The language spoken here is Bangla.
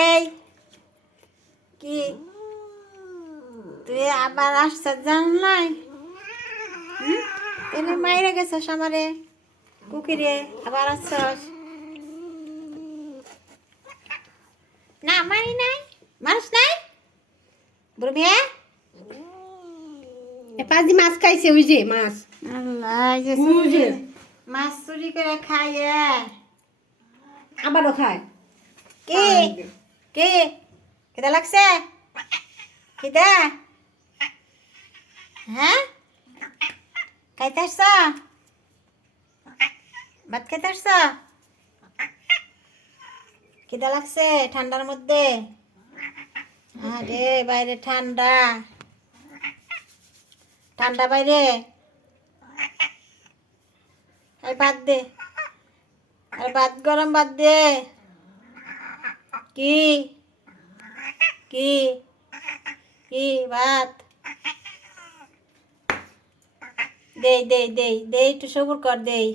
এই কি তুই আবার আসছ জান নাই? এনে মাইরে গেছস আমারে কুকিরে, আবার আসছস? না মারি নাই, মারিস নাই বুড়ো মেয়ে। পাজি মাছ খাইছে, ওই যে মাছ। আল্লাহ, এই যে ওই যে মাছ চুরি করে খাইয়ে আবারও খায়। কি কি খিদা লাগছে? খিদা? হ্যাঁ, খাইতে আসছ? ভাত খাইতে আসছ? খিদা লাগছে ঠান্ডার মধ্যে? আরে বাইরে ঠান্ডা, ঠান্ডা বাইরে। আর ভাত দে, আর ভাত গরম ভাত দে। কি কি কি ভাত দে দে দে দে, একটু সবুর কর, দেই।